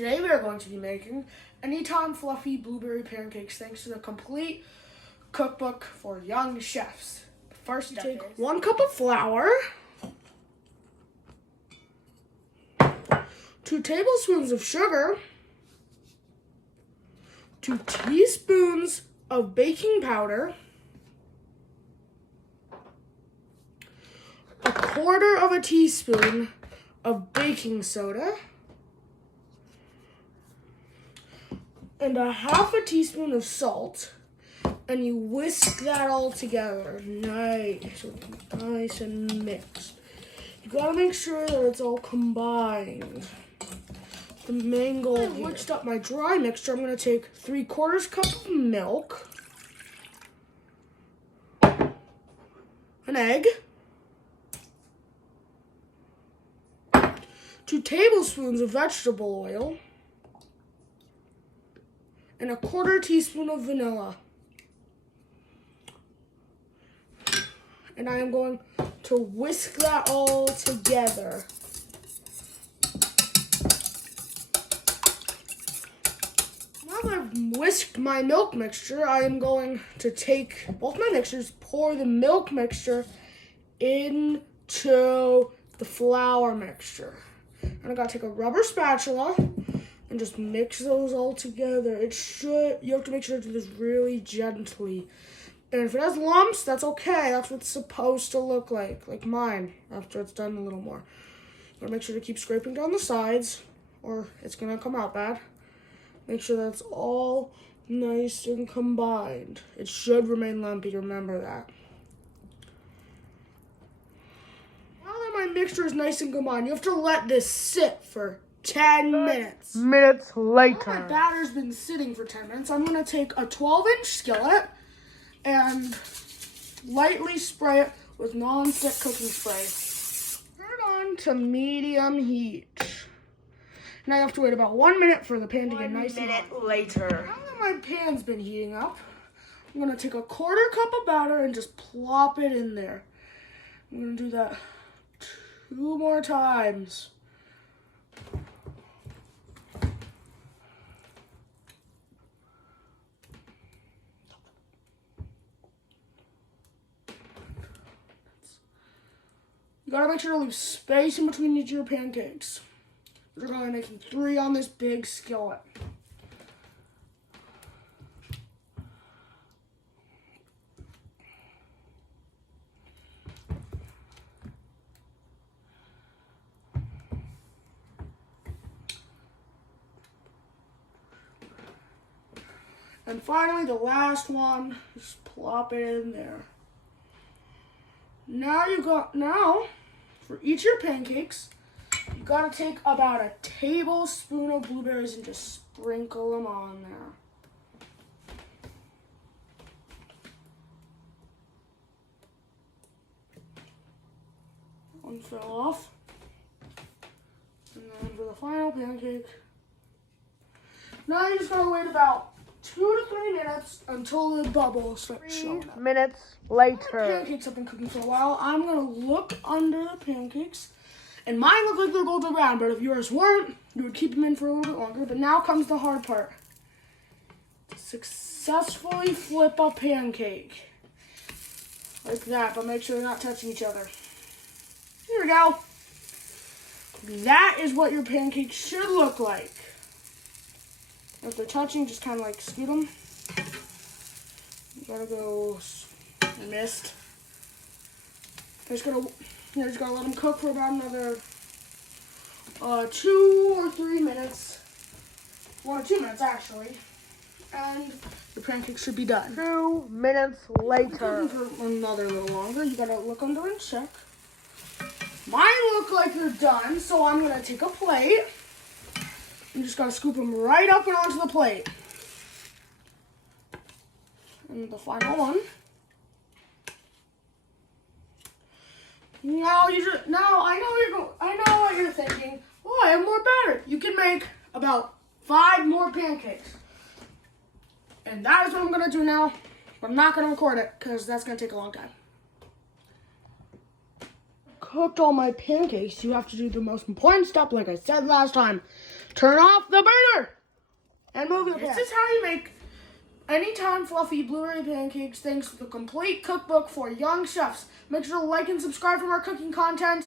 Today we are going to be making anytime fluffy blueberry pancakes thanks to the complete cookbook for young chefs. First, take 1 cup of flour, 2 tablespoons of sugar, 2 teaspoons of baking powder, 1/4 teaspoon of baking soda, and 1/2 teaspoon of salt, and you whisk that all together nice and mixed. You gotta make sure that it's all combined. The main goal here. I mixed up my dry mixture. I'm gonna take 3/4 cup of milk, an egg, 2 tablespoons of vegetable oil, and 1/4 teaspoon of vanilla. And I am going to whisk that all together. Now that I've whisked my milk mixture, I am going to take both my mixtures, pour the milk mixture into the flour mixture. And I gotta take a rubber spatula and just mix those all together. You have to make sure to do this really gently. And if it has lumps, that's okay. That's what it's supposed to look like mine after it's done a little more. You gotta make sure to keep scraping down the sides or it's gonna come out bad. Make sure that's all nice and combined. It should remain lumpy, remember that. Now that my mixture is nice and combined, you have to let this sit for 10 minutes. Minutes later. Now my batter's been sitting for 10 minutes. I'm gonna take a 12-inch skillet and lightly spray it with non-stick cooking spray. Turn on to medium heat. Now you have to wait about 1 minute for the pan to get nice and hot. 1 minute later. Now that my pan's been heating up, I'm gonna take 1/4 cup of batter and just plop it in there. I'm gonna do that 2 more times. You gotta make sure to leave space in between each of your pancakes. We're gonna be making 3 on this big skillet. And finally, the last one, just plop it in there. Now, for each of your pancakes, you gotta take about 1 tablespoon of blueberries and just sprinkle them on there. One fell off. And then for the final pancake, now you just gotta wait about 2 to 3 minutes until the bubbles start showing up. 3 minutes The later. pancakes have been cooking for a while. I'm gonna look under the pancakes, and mine look like they're golden brown. But if yours weren't, you would keep them in for a little bit longer. But now comes the hard part: successfully flip a pancake like that, but make sure they're not touching each other. Here we go. That is what your pancakes should look like. If they're touching, just kind of like scoot them. You gotta go missed. Just gotta let them cook for about another 2 or 3 minutes. 1 or 2 minutes actually. And the pancakes should be done. 2 minutes later. Cooking for another little longer. You gotta look under and check. Mine look like they're done, so I'm gonna take a plate. You just gotta scoop them right up and onto the plate. And the final one. Now I know what you're thinking. Oh, I have more batter. You can make about 5 more pancakes. And that is what I'm gonna do now. But I'm not gonna record it because that's gonna take a long time. Cooked all my pancakes, you have to do the most important step like I said last time. Turn off the burner and move the pan. This This is how you make anytime fluffy blueberry pancakes thanks to the complete cookbook for young chefs. Make sure to like and subscribe for more cooking content.